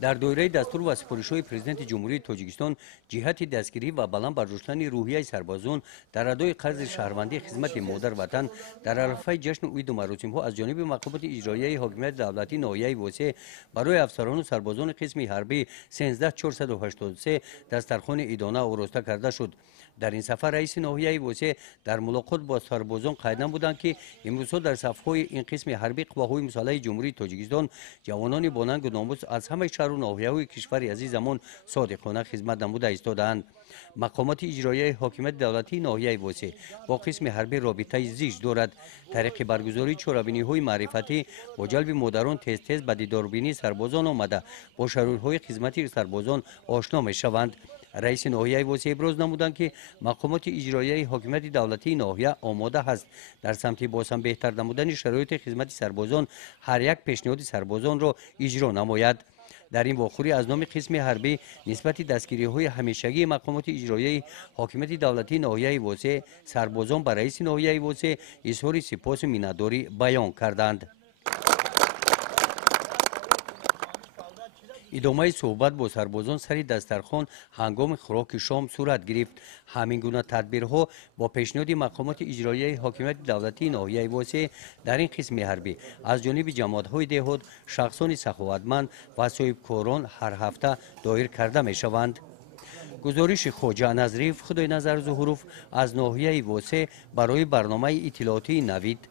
در دوره دستور و سپارش‌های پرزیدنت جمهوری تاجیکستان جهت دستگیری و بلند برداشتن روحیه سربازان در ادای قرض شهروندی خدمت مادر وطن در عرفه جشن عید و مراسم‌ها از جانب مقامات اجرایی حاکمیت دولتی ناحیه واسع برای افسران و سربازان قسم حربی 13483 دسترخوان عیدانه آراسته کرده شد. در این سفر رئیس ناحیه واسع در ملاقات با سربازان قید نمودند که امروزها در صف‌های این قسم حربی قواهای مسلح جمهوری تاجیکستان جوانان با ننگ و ناموس از همه شهر و ناحیه‌های کشور عزیزمان صادقانه خدمت نموده ایستادند. مقامات اجرایی حاکمیت دولتی ناحیه واسع با قسم حربی رابطه زیست دارد. طریق برگزاری چهاربینی‌های معرفتی با جلب مادران تیز تیز به دیداربینی سربازان آمده با شرایط‌های خدمتی سربازان آشنا می‌شوند. رئیس ناحیه واسع ابراز نمودند که مقامات اجرایی حاکمیت دولتی ناحیه آماده است در سمت بازهم بهتر نمودن شرایط خدمت سربازان هر یک پیشنهاد سربازان را اجرا نماید. در این واخوری از نام قسم حربی نسبت دستگیری‌های همیشگی مقامات اجرایی حاکمیت دولتی ناحیه واسع سربازان بر رئیس ناحیه واسع اظهار سپاس و مینتداری بیان کردند. ادامه صحبت با سربازان سر دسترخوان هنگام خوراک شام صورت گرفت. همین گونه تدبیرها با پیشنهاد مقامات اجرایی حاکمیت دولتی ناحیه واسع در این قسم حربی از جانب جماعت‌های دهات شخصان سخاوتمند و صاحبکاران هر هفته دایر کرده می‌شوند. گزارش خواجه نظریف خدای نظر ظهوروف از ناحیه واسع برای برنامه اطلاعاتی نوید.